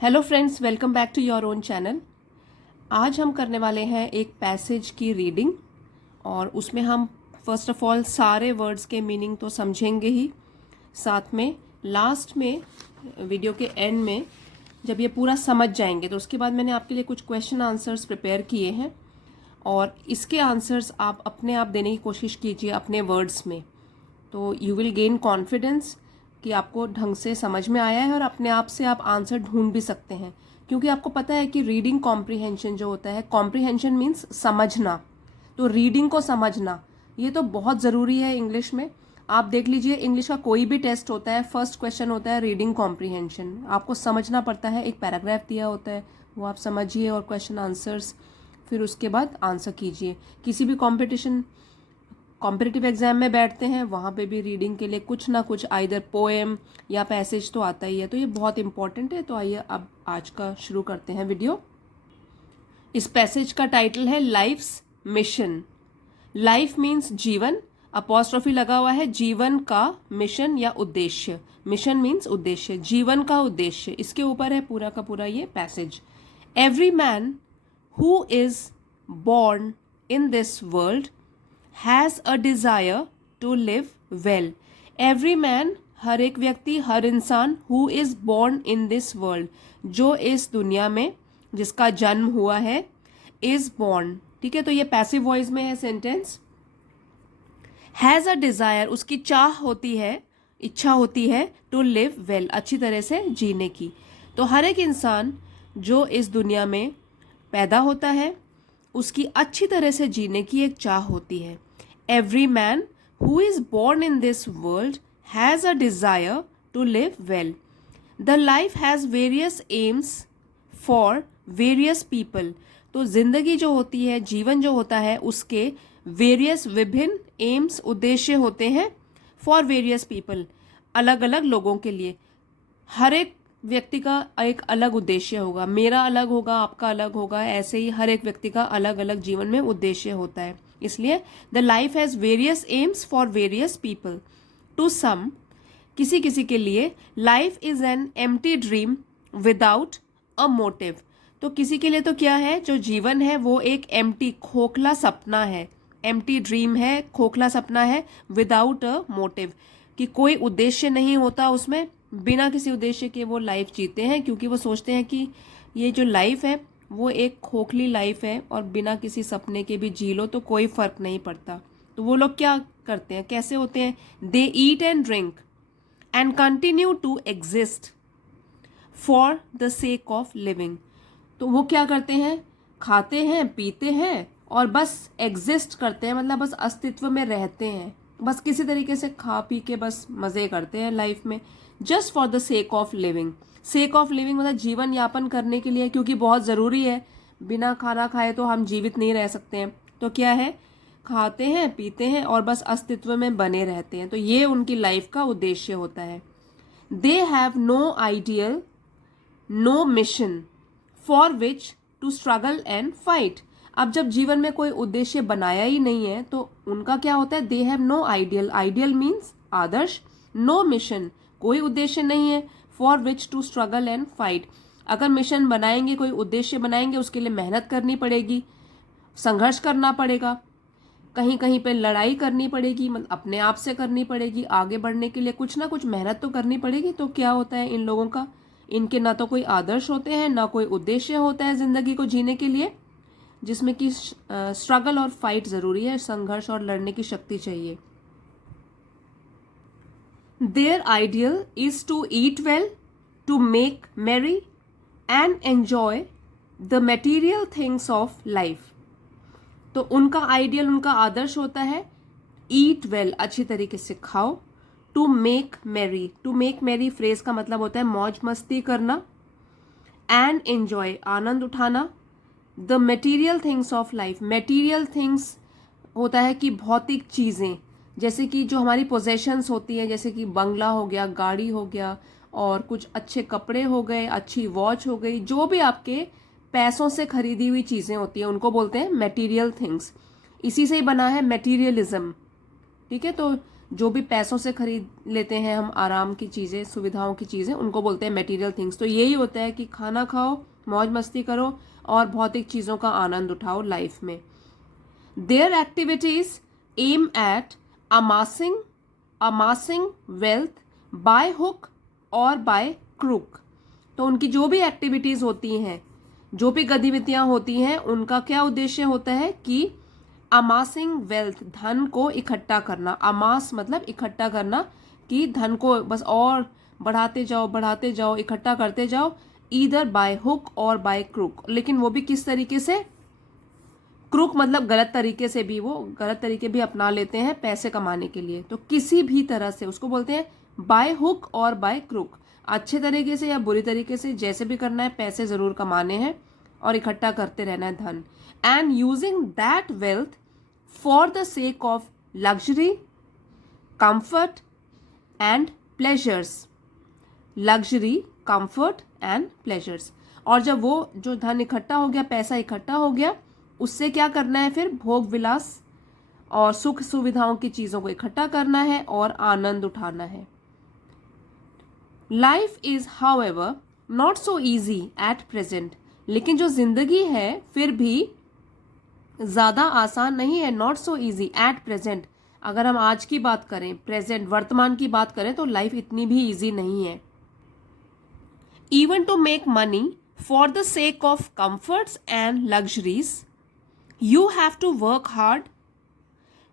Hello friends, welcome back to your own channel. आज हम करने वाले हैं एक पैसेज की रीडिंग और उसमें हम फर्स्ट ऑफ ऑल सारे वर्ड्स के मीनिंग तो समझेंगे ही, साथ में लास्ट में वीडियो के एंड में जब ये पूरा समझ जाएंगे तो उसके बाद मैंने आपके लिए कुछ क्वेश्चन आंसर्स प्रिपेयर किए हैं और इसके आंसर्स आप अपने आप देने की कोशिश कीजिए अपने वर्ड्स में, तो यू विल गेन कॉन्फिडेंस कि आपको ढंग से समझ में आया है और अपने आप से आप आंसर ढूंढ भी सकते हैं। क्योंकि आपको पता है कि रीडिंग कॉम्प्रिहेंशन जो होता है, कॉम्प्रिहेंशन मीन्स समझना, तो रीडिंग को समझना ये तो बहुत ज़रूरी है इंग्लिश में। आप देख लीजिए, इंग्लिश का कोई भी टेस्ट होता है, फर्स्ट क्वेश्चन होता है रीडिंग कॉम्प्रिहेंशन। आपको समझना पड़ता है, एक पैराग्राफ दिया होता है वो आप समझिए और क्वेश्चन आंसर्स फिर उसके बाद आंसर कीजिए। किसी भी कॉम्पिटिटिव एग्जाम में बैठते हैं वहाँ पे भी रीडिंग के लिए कुछ ना कुछ आइदर पोएम या पैसेज तो आता ही है, तो ये बहुत इंपॉर्टेंट है। तो आइए अब आज का शुरू करते हैं वीडियो। इस पैसेज का टाइटल है लाइफ्स मिशन। लाइफ मीन्स जीवन, अपॉस्ट्रोफी लगा हुआ है, जीवन का मिशन या उद्देश्य। मिशन मीन्स उद्देश्य, जीवन का उद्देश्य, इसके ऊपर है पूरा का पूरा ये passage. Every man who is born in this world has a desire to live well. Every man, हर एक व्यक्ति, हर इंसान, who is born in this world, जो इस दुनिया में जिसका जन्म हुआ है, is born, ठीक है। तो ये पैसिव वॉइस में है सेंटेंस। हैज़ अ डिज़ायर, उसकी चाह होती है, इच्छा होती है, टू लिव वेल, अच्छी तरह से जीने की। तो हर एक इंसान जो इस दुनिया में पैदा होता है उसकी अच्छी तरह से जीने की एक चाह होती है। Every man who is born in this world has a desire to live well. The life has various aims for various people. तो जिंदगी जो होती है, जीवन जो होता है, उसके वेरियस, विभिन्न एम्स, उद्देश्य होते हैं फॉर वेरियस पीपल, अलग अलग लोगों के लिए। हर एक व्यक्ति का एक अलग उद्देश्य होगा, मेरा अलग होगा, आपका अलग होगा, ऐसे ही हर एक व्यक्ति का अलग अलग जीवन में उद्देश्य होता है। इसलिए the life has various aims for various people. To sum, किसी किसी के लिए, life is an empty dream without a motive. तो किसी के लिए तो क्या है, जो जीवन है वो एक एम्प्टी, खोखला सपना है, एम्प्टी ड्रीम है, खोखला सपना है, विदाउट अ मोटिव, कि कोई उद्देश्य नहीं होता उसमें, बिना किसी उद्देश्य के वो लाइफ जीते हैं, क्योंकि वो सोचते हैं कि ये जो लाइफ है वो एक खोखली लाइफ है और बिना किसी सपने के भी जी लो तो कोई फर्क नहीं पड़ता। तो वो लोग क्या करते हैं, कैसे होते हैं, they eat and drink and continue to exist for the sake of living. तो वो क्या करते हैं, खाते हैं, पीते हैं और बस एग्जिस्ट करते हैं, मतलब बस अस्तित्व में रहते हैं, बस किसी तरीके से खा पी के बस मज़े करते हैं लाइफ में, just for the sake of living. Sec of living मतलब जीवन यापन करने के लिए, क्योंकि बहुत ज़रूरी है, बिना खाना खाए तो हम जीवित नहीं रह सकते हैं। तो क्या है, खाते हैं, पीते हैं और बस अस्तित्व में बने रहते हैं। तो ये उनकी लाइफ का उद्देश्य होता है। They have no ideal, no mission for which to struggle and fight. अब जब जीवन में कोई उद्देश्य बनाया ही नहीं है तो उनका क्या होता है, they have no ideal, ideal means आदर्श, नो मिशन, कोई उद्देश्य नहीं है, for which to struggle and fight. अगर मिशन बनाएंगे, कोई उद्देश्य बनाएंगे, उसके लिए मेहनत करनी पड़ेगी, संघर्ष करना पड़ेगा, कहीं कहीं पे लड़ाई करनी पड़ेगी, मतलब अपने आप से करनी पड़ेगी, आगे बढ़ने के लिए कुछ ना कुछ मेहनत तो करनी पड़ेगी। तो क्या होता है इन लोगों का, इनके ना तो कोई आदर्श होते हैं, ना कोई उद्देश्य होता है जिंदगी को जीने के लिए, जिसमें कि स्ट्रगल और फाइट जरूरी है, संघर्ष और लड़ने की शक्ति चाहिए। Their ideal is to eat well, to make merry and enjoy the material things of life. तो उनका आइडियल, उनका आदर्श होता है eat well, अच्छी तरीके से खाओ, to make merry, to make merry phrase का मतलब होता है मौज मस्ती करना, and enjoy, आनंद उठाना, the material things of life, material things होता है कि भौतिक चीज़ें, जैसे कि जो हमारी पोजेशंस होती हैं, जैसे कि बंगला हो गया, गाड़ी हो गया और कुछ अच्छे कपड़े हो गए, अच्छी वॉच हो गई, जो भी आपके पैसों से खरीदी हुई चीज़ें होती हैं उनको बोलते हैं मटेरियल थिंग्स। इसी से ही बना है मटेरियलिज्म, ठीक है। तो जो भी पैसों से खरीद लेते हैं हम आराम की चीज़ें, सुविधाओं की चीज़ें, उनको बोलते हैं मटेरियल थिंग्स। तो यही होता है कि खाना खाओ, मौज मस्ती करो और भौतिक चीज़ों का आनंद उठाओ लाइफ में। Their activities aim at amassing wealth by hook और बाय क्रूक। तो उनकी जो भी एक्टिविटीज होती हैं, जो भी गतिविधियां होती हैं, उनका क्या उद्देश्य होता है कि अमासिंग वेल्थ, धन को इकट्ठा करना। अमास मतलब इकट्ठा करना, कि धन को बस और बढ़ाते जाओ, इकट्ठा करते जाओ, ईदर बाय हुक और बाय क्रूक। लेकिन वो भी किस तरीके से? क्रूक मतलब गलत तरीके से भी, वो गलत तरीके भी अपना लेते हैं पैसे कमाने के लिए। तो किसी भी तरह से उसको बोलते हैं बाय हुक और बाय क्रूक। अच्छे तरीके से या बुरी तरीके से, जैसे भी करना है, पैसे जरूर कमाने हैं और इकट्ठा करते रहना है धन। And using that wealth for the sake of luxury, comfort and pleasures. Luxury, comfort and pleasures. और जब वो जो धन इकट्ठा हो गया, पैसा इकट्ठा हो गया, उससे क्या करना है फिर? भोग विलास और सुख सुविधाओं की चीजों को इकट्ठा करना है और आनंद उठाना है। Life is however not so easy at present. लेकिन जो जिंदगी है फिर भी ज्यादा आसान नहीं है। Not so easy at present, अगर हम आज की बात करें, प्रेजेंट वर्तमान की बात करें, तो लाइफ इतनी भी इजी नहीं है। Even to make money for the sake of comforts and luxuries you have to work hard.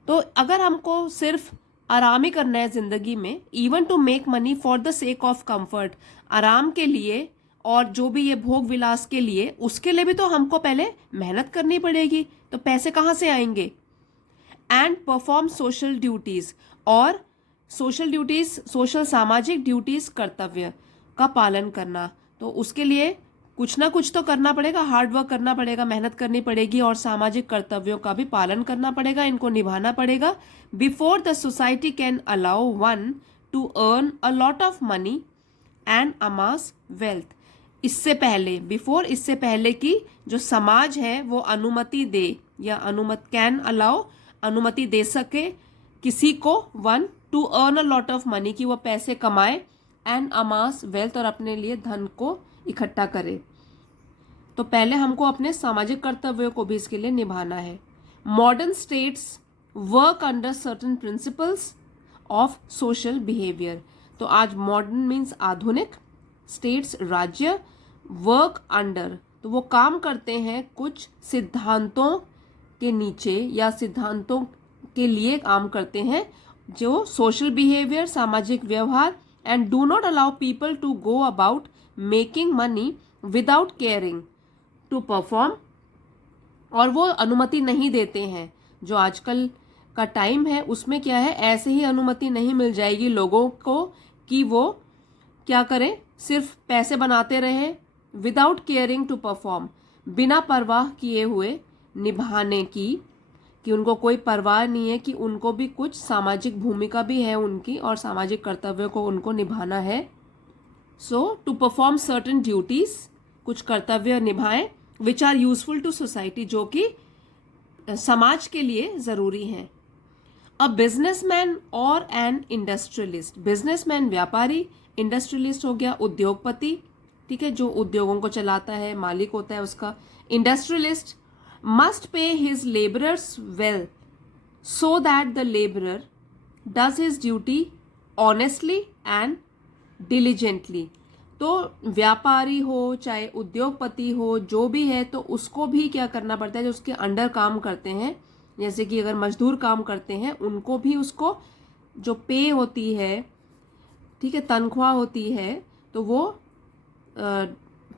तो अगर हमको सिर्फ आराम ही करना है जिंदगी में, even to make money for the sake of comfort, आराम के लिए और जो भी ये भोग विलास के लिए, उसके लिए भी तो हमको पहले मेहनत करनी पड़ेगी। तो पैसे कहाँ से आएंगे? एंड परफॉर्म सोशल ड्यूटीज, और सोशल ड्यूटीज, सोशल सामाजिक ड्यूटीज, कर्तव्य का पालन करना। तो उसके लिए कुछ ना कुछ तो करना पड़ेगा, हार्ड वर्क करना पड़ेगा, मेहनत करनी पड़ेगी और सामाजिक कर्तव्यों का भी पालन करना पड़ेगा, इनको निभाना पड़ेगा। Before the society can allow one to earn a lot of money and amass wealth. इससे पहले, बिफोर, इससे पहले कि जो समाज है वो अनुमति दे, या कैन अलाउ, अनुमति दे सके किसी को, one to earn a lot of money, कि वो पैसे कमाए, एंड अमास वेल्थ, और अपने लिए धन को इकट्ठा करे। तो पहले हमको अपने सामाजिक कर्तव्यों को भी इसके लिए निभाना है। Modern states work under certain principles of social behaviour. तो आज मॉडर्न मीन्स आधुनिक, स्टेट्स राज्य, वर्क अंडर तो वो काम करते हैं कुछ सिद्धांतों के नीचे, या सिद्धांतों के लिए काम करते हैं, जो सोशल बिहेवियर, सामाजिक व्यवहार, and do not allow people to go about making money without caring to perform. और वो अनुमति नहीं देते हैं, जो आजकल का टाइम है उसमें क्या है, ऐसे ही अनुमति नहीं मिल जाएगी लोगों को कि वो क्या करें, सिर्फ पैसे बनाते रहें, विदाउट केयरिंग टू परफॉर्म, बिना परवाह किए हुए निभाने की, कि उनको कोई परवाह नहीं है कि उनको भी कुछ सामाजिक भूमिका भी है उनकी, और सामाजिक कर्तव्यों को उनको निभाना है। So to perform certain duties, कुछ कर्तव्य निभाएं, which are useful to society, जो कि समाज के लिए जरूरी हैं। अ बिजनेसमैन और एन इंडस्ट्रियलिस्ट, बिजनेसमैन व्यापारी, इंडस्ट्रियलिस्ट हो गया उद्योगपति, ठीक है, जो उद्योगों को चलाता है, मालिक होता है उसका। Industrialist must pay his labourers well so that the labourer does his duty honestly and diligently. तो व्यापारी हो चाहे उद्योगपति हो, जो भी है, तो उसको भी क्या करना पड़ता है, जो उसके अंडर काम करते हैं, जैसे कि अगर मजदूर काम करते हैं, उनको भी उसको जो पे होती है, ठीक है, तनख्वाह होती है, तो वो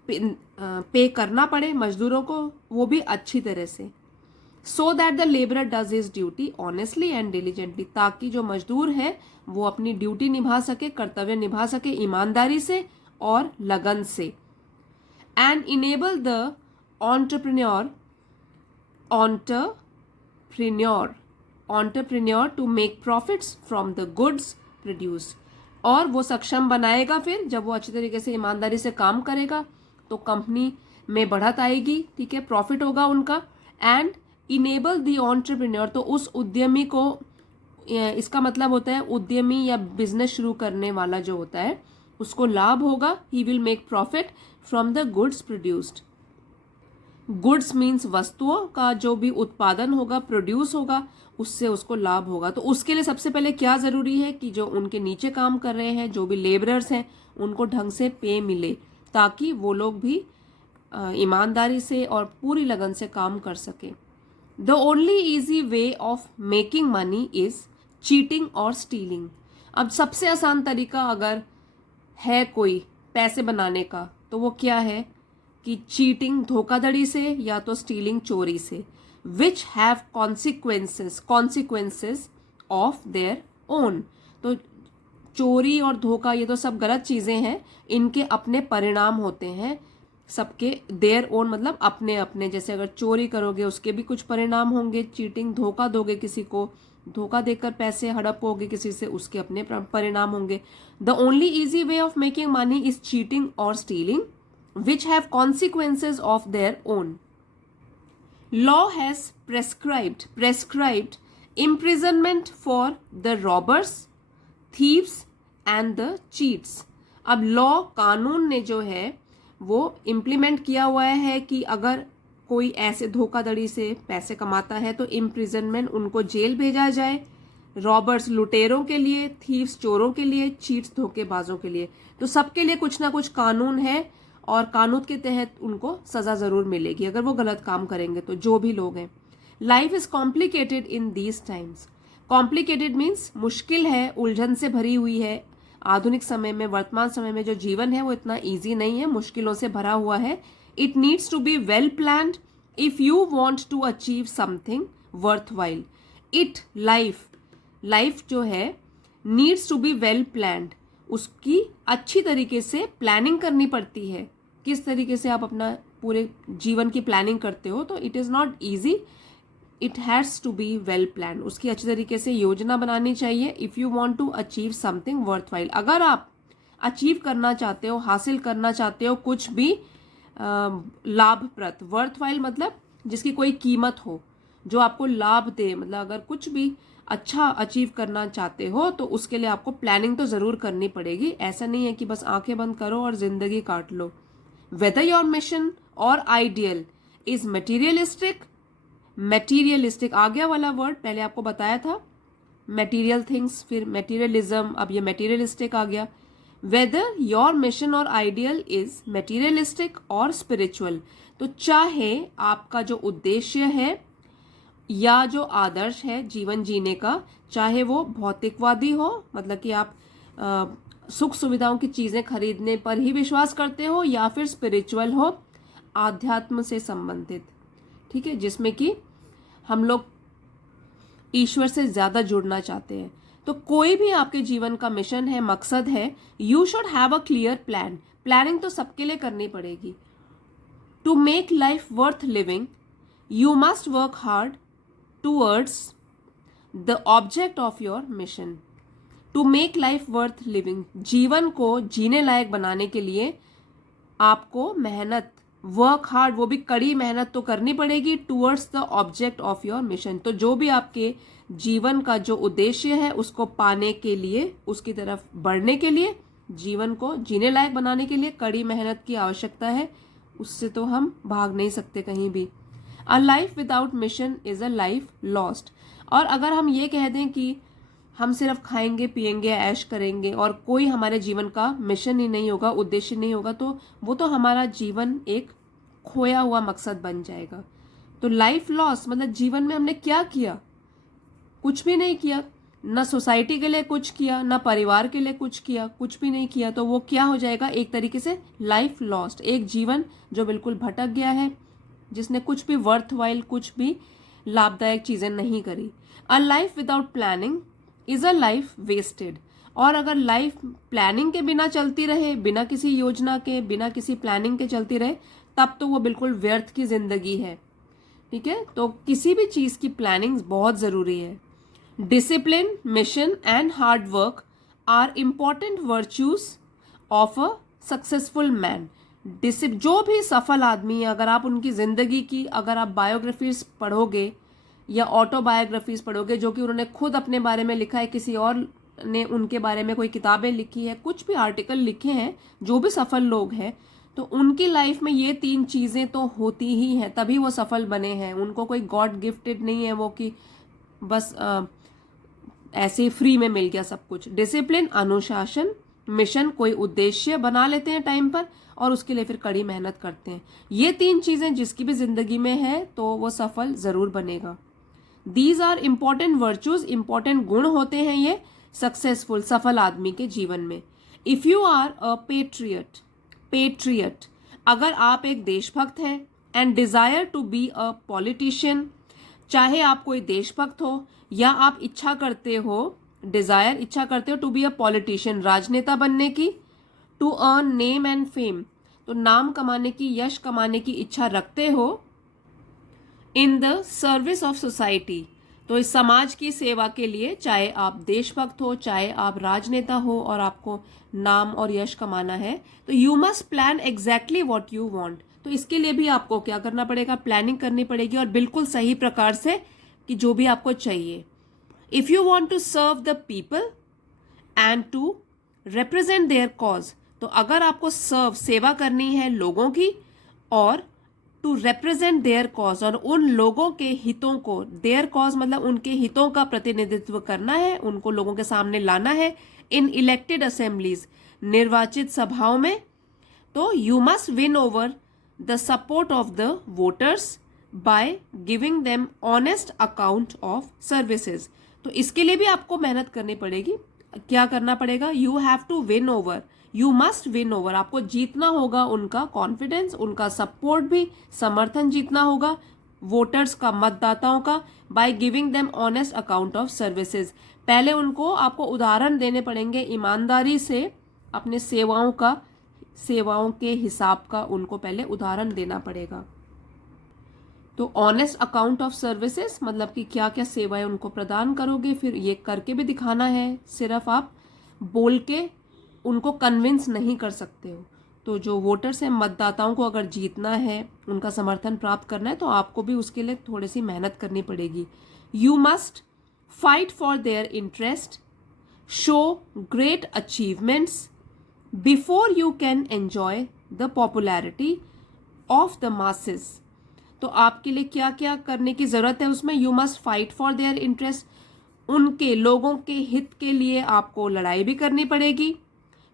पे करना पड़े मजदूरों को, वो भी अच्छी तरह से। So that the labourer does his duty honestly and diligently, ताकि जो मजदूर है वो अपनी ड्यूटी निभा सके, कर्तव्य निभा सके ईमानदारी से और लगन से। And enable the entrepreneur to make profits from the goods produce. और वो सक्षम बनाएगा फिर, जब वो अच्छी तरीके से ईमानदारी से काम करेगा तो कंपनी में बढ़त आएगी, ठीक है, प्रॉफिट होगा उनका। एंड इनेबल द एंटरप्रेन्योर, तो उस उद्यमी को, इसका मतलब होता है उद्यमी या बिजनेस शुरू करने वाला जो होता है उसको लाभ होगा. He will make profit from the goods produced. Goods means वस्तुओं का जो भी उत्पादन होगा, प्रोड्यूस होगा, उससे उसको लाभ होगा. तो उसके लिए सबसे पहले क्या जरूरी है कि जो उनके नीचे काम कर रहे हैं, जो भी लेबरर्स हैं, उनको ढंग से पे मिले ताकि वो लोग भी ईमानदारी से और पूरी लगन से काम कर सके. The only easy way of making money is cheating और स्टीलिंग. अब सबसे आसान तरीका अगर है कोई पैसे बनाने का तो वो क्या है कि चीटिंग, धोखाधड़ी से, या तो स्टीलिंग, चोरी से. Which have consequences of their own. तो चोरी और धोखा ये तो सब गलत चीजें हैं, इनके अपने परिणाम होते हैं सबके. देयर ओन मतलब अपने अपने. जैसे अगर चोरी करोगे उसके भी कुछ परिणाम होंगे. चीटिंग, धोखा दोगे किसी को, धोखा देकर पैसे हड़पोगे किसी से, उसके अपने परिणाम होंगे. The only easy way of making money is cheating और stealing which have consequences of their own. Law has prescribed imprisonment for the robbers, thieves and the cheats. अब लॉ, कानून ने जो है वो इम्प्लीमेंट किया हुआ है कि अगर कोई ऐसे धोखाधड़ी से पैसे कमाता है तो इम्प्रिजनमेंट, उनको जेल भेजा जाए. रॉबर्स लुटेरों के लिए, थीव्स चोरों के लिए, चीट्स धोखेबाजों के लिए. तो सबके लिए कुछ ना कुछ कानून है और कानून के तहत उनको सजा जरूर मिलेगी अगर वो गलत काम करेंगे तो, जो भी लोग हैं. Life is complicated in these times. Complicated means मुश्किल है, उलझन से भरी हुई है. आधुनिक समय में, वर्तमान समय में जो जीवन है वो इतना ईजी नहीं है, मुश्किलों से भरा हुआ है. It needs to be well planned if you want to achieve something worthwhile. It life जो है needs to be well planned, उसकी अच्छी तरीके से प्लानिंग करनी पड़ती है. किस तरीके से आप अपना पूरे जीवन की प्लानिंग करते हो, तो it is not easy. It has to be well plan. उसकी अच्छी तरीके से योजना बनानी चाहिए. If you want to achieve something worthwhile, अगर आप अचीव करना चाहते हो, हासिल करना चाहते हो कुछ भी लाभप्रद. वर्थ वाइल मतलब जिसकी कोई कीमत हो, जो आपको लाभ दे. मतलब अगर कुछ भी अच्छा अचीव करना चाहते हो तो उसके लिए आपको प्लानिंग तो जरूर करनी पड़ेगी. ऐसा नहीं है कि बस आंखें बंद करो और जिंदगी काट लो. वेदर योर मिशन और आइडियल इज मटेरियलिस्टिक आ गया वाला वर्ड, पहले आपको बताया था. मटेरियल थिंग्स, फिर मटेरियलिज्म, अब ये मटेरियलिस्टिक आ गया. वेदर योर मिशन और आइडियल इज मटेरियलिस्टिक और स्पिरिचुअल. तो चाहे आपका जो उद्देश्य है या जो आदर्श है जीवन जीने का, चाहे वो भौतिकवादी हो, मतलब कि आप सुख सुविधाओं की चीजें खरीदने पर ही विश्वास करते हो, या फिर स्पिरिचुअल हो, आध्यात्म से संबंधित, ठीक है, जिसमें कि हम लोग ईश्वर से ज्यादा जुड़ना चाहते हैं. तो कोई भी आपके जीवन का मिशन है, मकसद है, you should have a clear plan. Planning तो सबके लिए करनी पड़ेगी. To make life worth living you must work hard towards the object of your mission. To make life worth living, जीवन को जीने लायक बनाने के लिए आपको मेहनत, वर्क हार्ड, वो भी कड़ी मेहनत तो करनी पड़ेगी. towards the object of your mission, तो जो भी आपके जीवन का जो उद्देश्य है उसको पाने के लिए, उसकी तरफ बढ़ने के लिए, जीवन को जीने लायक बनाने के लिए कड़ी मेहनत की आवश्यकता है. उससे तो हम भाग नहीं सकते कहीं भी. A life without mission is a life lost. और अगर हम ये कह दें कि हम सिर्फ खाएंगे, पिएंगे, ऐश करेंगे और कोई हमारे जीवन का मिशन ही नहीं होगा, उद्देश्य नहीं होगा, तो वो तो हमारा जीवन एक खोया हुआ मकसद बन जाएगा. तो लाइफ लॉस मतलब जीवन में हमने क्या किया? कुछ भी नहीं किया. ना सोसाइटी के लिए कुछ किया, ना परिवार के लिए कुछ किया, कुछ भी नहीं किया. तो वो क्या हो जाएगा? एक तरीके से लाइफ लॉस्ट. एक जीवन जो बिल्कुल भटक गया है, जिसने कुछ भी वर्थ वाइल, कुछ भी लाभदायक चीजें नहीं करी. A life without planning is a life wasted. और अगर लाइफ प्लानिंग के बिना चलती रहे, बिना किसी योजना के, बिना किसी प्लानिंग के चलती रहे, तब तो वो बिल्कुल व्यर्थ की जिंदगी है. ठीक है, तो किसी भी चीज की प्लानिंग बहुत जरूरी है. Discipline, mission and hard work are important virtues of a successful man. जो भी सफल आदमी है, अगर आप उनकी जिंदगी की, अगर आप बायोग्राफीज पढ़ोगे, या ऑटोबायोग्राफीज पढ़ोगे जो कि उन्होंने खुद अपने बारे में लिखा है, किसी और ने उनके बारे में कोई किताबें लिखी है, कुछ भी आर्टिकल लिखे हैं, जो भी सफल लोग हैं, तो उनकी लाइफ में ये 3 चीजें तो होती ही हैं, तभी वो सफल बने हैं। उनको कोई गॉड गिफ्टेड नहीं है वो कि बस ऐसे ही फ्री में मिल गया सब कुछ। डिसिप्लिन, अनुशासन, मिशन, कोई उद्देश्य बना लेते हैं टाइम पर और उसके लिए फिर कड़ी मेहनत करते हैं। ये 3 चीजें जिसकी भी जिंदगी में है तो वो सफल जरूर बनेगा। These are important virtues, important गुण होते हैं ये सक्सेसफुल सफल आदमी के जीवन में। If you are a patriot, अगर आप एक देशभक्त हैं, and desire to be a politician, चाहे आप कोई देशभक्त हो या आप इच्छा करते हो टू बी अ पॉलिटिशियन, राजनेता बनने की, to earn name and fame, तो नाम कमाने की, यश कमाने की इच्छा रखते हो, in the service of society, तो इस समाज की सेवा के लिए, चाहे आप देशभक्त हो चाहे आप राजनेता हो और आपको नाम और यश कमाना है, तो you must plan exactly what you want. तो इसके लिए भी आपको क्या करना पड़ेगा, प्लानिंग करनी पड़ेगी और बिल्कुल सही प्रकार से कि जो भी आपको चाहिए। If you want to serve the people and to represent their cause, तो अगर आपको सेवा करनी है लोगों की और टू रिप्रेजेंट देयर कॉज, और उन लोगों के हितों को, देयर कॉज मतलब उनके हितों का प्रतिनिधित्व करना है, उनको लोगों के सामने लाना है, इन इलेक्टेड असेंबलीज, निर्वाचित सभाओं में, तो you must win over the support of the voters by giving them honest account of services. तो इसके लिए भी आपको मेहनत करनी पड़ेगी। क्या करना पड़ेगा, you have to win over, you must win over, आपको जीतना होगा उनका कॉन्फिडेंस, उनका सपोर्ट भी, समर्थन जीतना होगा वोटर्स का, मतदाताओं का, by giving them honest account of services. पहले उनको आपको उदाहरण देने पड़ेंगे ईमानदारी से अपने सेवाओं के हिसाब का उनको पहले उदाहरण देना पड़ेगा। तो ऑनेस्ट अकाउंट ऑफ सर्विसेज मतलब कि क्या क्या सेवाएं उनको प्रदान करोगे, फिर ये करके भी दिखाना है, सिर्फ आप बोल के उनको कन्विंस नहीं कर सकते हो। तो जो वोटर्स हैं, मतदाताओं को अगर जीतना है, उनका समर्थन प्राप्त करना है, तो आपको भी उसके लिए थोड़ी सी मेहनत करनी पड़ेगी। You must fight for their interest, show great achievements before you can enjoy the popularity of the masses. तो आपके लिए क्या क्या करने की जरूरत है उसमें, you must fight for their interest, उनके लोगों के हित के लिए आपको लड़ाई भी करनी पड़ेगी।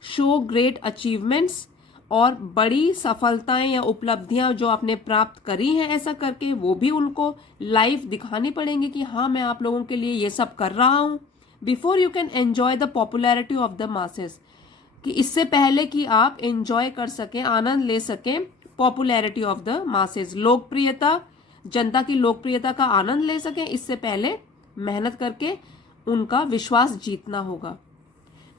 शो ग्रेट अचीवमेंट्स, और बड़ी सफलताएं या उपलब्धियां जो आपने प्राप्त करी हैं ऐसा करके, वो भी उनको लाइव दिखानी पड़ेंगी कि हाँ मैं आप लोगों के लिए ये सब कर रहा हूँ। Before you can enjoy the popularity of the masses, कि इससे पहले कि आप एंजॉय कर सकें, आनंद ले सकें पॉपुलैरिटी ऑफ द मासेस, लोकप्रियता, जनता की लोकप्रियता का आनंद ले सकें, इससे पहले मेहनत करके उनका विश्वास जीतना होगा।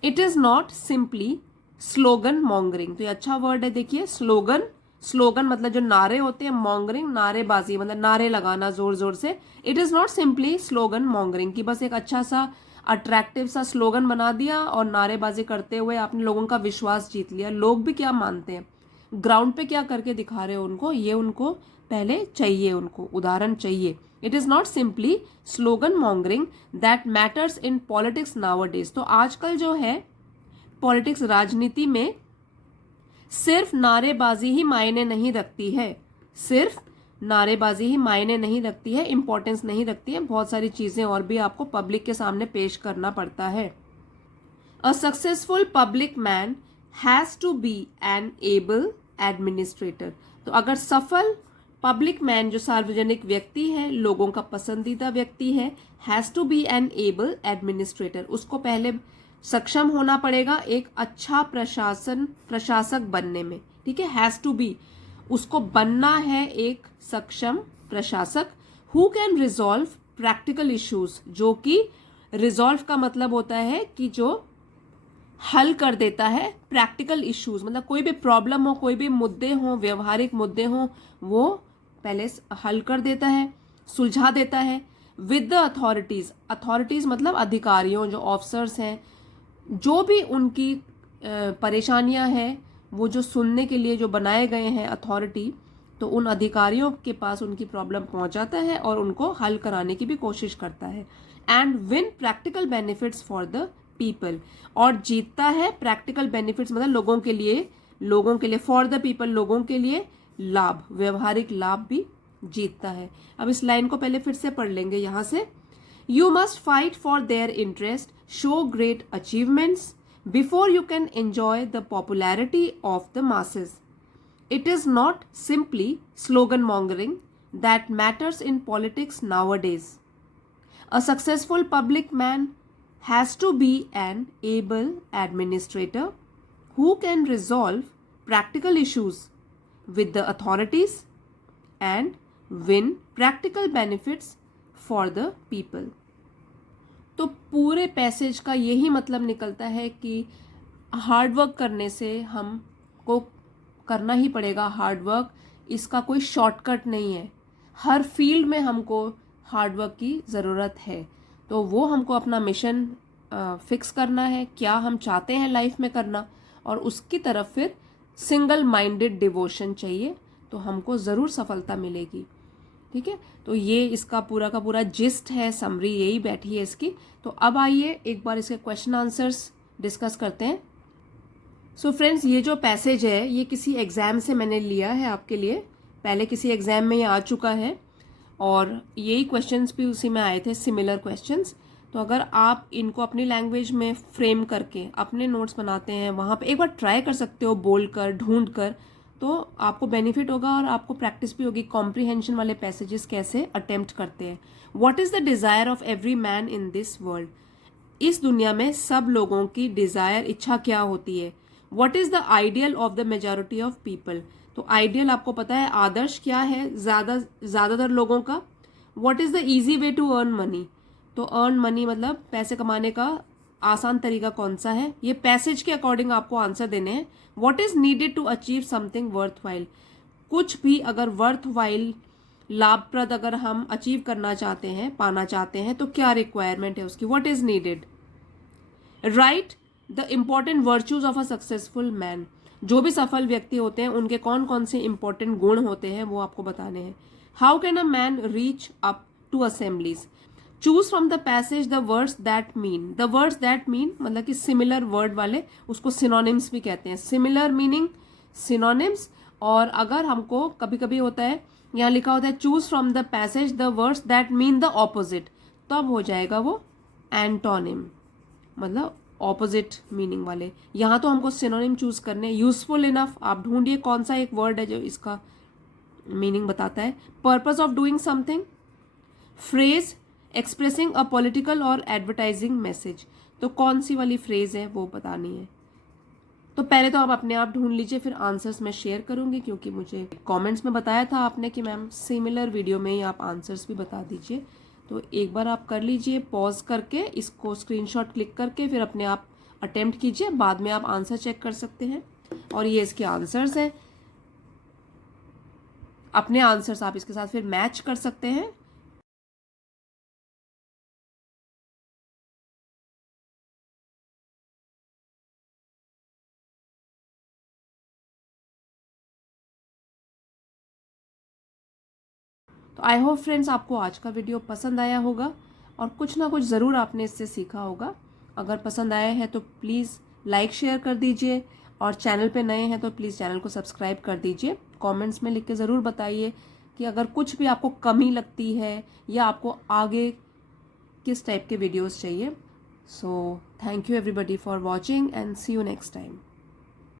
It is not simply slogan mongering, तो ये अच्छा वर्ड है, देखिए स्लोगन मतलब जो नारे होते हैं, मॉन्गरिंग नारेबाजी मतलब नारे लगाना जोर जोर से। It is not simply slogan mongering, कि बस एक अच्छा सा अट्रैक्टिव सा स्लोगन बना दिया और नारेबाजी करते हुए आपने लोगों का विश्वास जीत लिया। लोग भी क्या मानते हैं, ग्राउंड पे क्या करके दिखा रहे हो उनको, ये उनको पहले चाहिए, उनको उदाहरण चाहिए। It is not simply slogan mongering that matters in politics nowadays, तो आजकल जो है पॉलिटिक्स, राजनीति में सिर्फ नारेबाजी ही मायने नहीं रखती है, सिर्फ नारेबाजी ही मायने नहीं रखती है, इंपॉर्टेंस नहीं रखती है, बहुत सारी चीजें और भी आपको पब्लिक के सामने पेश करना पड़ता है। A successful public man has to be an able administrator, तो अगर सफल पब्लिक मैन जो सार्वजनिक व्यक्ति है, लोगों का पसंदीदा व्यक्ति है, has to be an able administrator, उसको पहले सक्षम होना पड़ेगा एक अच्छा प्रशासक बनने में, ठीक है, हैज टू बी, उसको बनना है एक सक्षम प्रशासक। Who can resolve practical issues, जो कि रिजॉल्व का मतलब होता है कि जो हल कर देता है प्रैक्टिकल इश्यूज, मतलब कोई भी प्रॉब्लम हो, कोई भी मुद्दे हो, व्यवहारिक मुद्दे हो, वो पहले हल कर देता है, सुलझा देता है। विद द अथॉरिटीज मतलब अधिकारियों, जो ऑफिसर्स हैं, जो भी उनकी परेशानियां हैं, वो जो सुनने के लिए जो बनाए गए हैं अथॉरिटी, तो उन अधिकारियों के पास उनकी प्रॉब्लम पहुंच जाता है और उनको हल कराने की भी कोशिश करता है। And win practical benefits for the people, और जीतता है प्रैक्टिकल बेनिफिट्स मतलब लोगों के लिए फॉर द पीपल, लोगों के लिए लाभ, व्यवहारिक लाभ भी जीतता है। अब इस लाइन को पहले फिर से पढ़ लेंगे यहां से। You must fight for their interest, show great achievements before you can enjoy the popularity of the masses. It is not simply slogan mongering that matters in politics nowadays. A successful public man has to be an able administrator who can resolve practical issues with the authorities and win practical benefits for the people. तो पूरे passage का यही मतलब निकलता है कि hard work करने से हमको करना ही पड़ेगा हार्ड वर्क, इसका कोई शॉर्टकट नहीं है। हर फील्ड में हमको हार्ड वर्क की ज़रूरत है। तो वो हमको अपना मिशन फिक्स करना है, क्या हम चाहते हैं लाइफ में करना, और उसकी तरफ फिर सिंगल माइंडेड डिवोशन चाहिए, तो हमको ज़रूर सफलता मिलेगी। ठीक है, तो ये इसका पूरा का पूरा जिस्ट है, समरी यही बैठी है इसकी। तो अब आइए एक बार इसके क्वेश्चन आंसर्स डिस्कस करते हैं। सो फ्रेंड्स, ये जो पैसेज है ये किसी एग्ज़ाम से मैंने लिया है आपके लिए, पहले किसी एग्ज़ाम में ये आ चुका है और यही क्वेश्चंस भी उसी में आए थे, सिमिलर क्वेश्चंस। तो अगर आप इनको अपनी लैंग्वेज में फ्रेम करके अपने नोट्स बनाते हैं, वहाँ पे एक बार ट्राई कर सकते हो बोल कर, ढूंढ कर, तो आपको बेनिफिट होगा और आपको प्रैक्टिस भी होगी कॉम्प्रीहेंशन वाले पैसेजेस कैसे अटेम्प्ट करते हैं। What is the desire of every man in this world, इस दुनिया में सब लोगों की डिज़ायर, इच्छा क्या होती है। What is the ideal of the majority of people, तो आइडियल आपको पता है, आदर्श क्या है ज़्यादातर लोगों का। What is the easy way to earn money, तो अर्न मनी मतलब पैसे कमाने का आसान तरीका कौन सा है, ये पैसेज के अकॉर्डिंग आपको आंसर देने हैं। What is needed to achieve something worthwhile, कुछ भी अगर worthwhile लाभप्रद अगर हम अचीव करना चाहते हैं, पाना चाहते हैं, तो क्या रिक्वायरमेंट है उसकी, What is needed। Right the important virtues of a successful man, जो भी सफल व्यक्ति होते हैं उनके कौन कौन से इंपॉर्टेंट गुण होते हैं वो आपको बताने हैं। How can a man reach up to assemblies, choose from the passage the words that mean, the words that mean मतलब कि सिमिलर वर्ड वाले, उसको सिनोनिम्स भी कहते हैं, सिमिलर मीनिंग सिनोनिम्स। और अगर हमको कभी कभी होता है यहाँ लिखा होता है choose from the passage the words that mean the opposite, तब हो जाएगा वो एंटोनिम, मतलब ऑपोजिट मीनिंग वाले। यहाँ तो हमको सिनोनिम चूज करने। यूजफुल इनफ, आप ढूंढिए कौन सा एक वर्ड है जो इसका मीनिंग बताता है। Purpose of doing something, phrase expressing a political और एडवर्टाइजिंग मैसेज, तो कौन सी वाली फ्रेज है वो बतानी है। तो पहले तो आप अपने आप ढूंढ लीजिए, फिर आंसर्स मैं शेयर करूंगी, क्योंकि मुझे कमेंट्स में बताया था आपने कि मैम सिमिलर वीडियो में ही आप आंसर्स भी बता दीजिए। तो एक बार आप कर लीजिए, पॉज करके इसको स्क्रीनशॉट क्लिक करके फिर अपने आप अटेम्प्ट कीजिए, बाद में आप आंसर चेक कर सकते हैं। और ये इसके आंसर्स हैं, अपने आंसर्स आप इसके साथ फिर मैच कर सकते हैं। तो आई होप फ्रेंड्स आपको आज का वीडियो पसंद आया होगा और कुछ ना कुछ ज़रूर आपने इससे सीखा होगा। अगर पसंद आया है तो प्लीज़ लाइक शेयर कर दीजिए, और चैनल पे नए हैं तो प्लीज़ चैनल को सब्सक्राइब कर दीजिए। कमेंट्स में लिख के ज़रूर बताइए कि अगर कुछ भी आपको कमी लगती है या आपको आगे किस टाइप के वीडियोस चाहिए। So thank you everybody for watching and see you next time.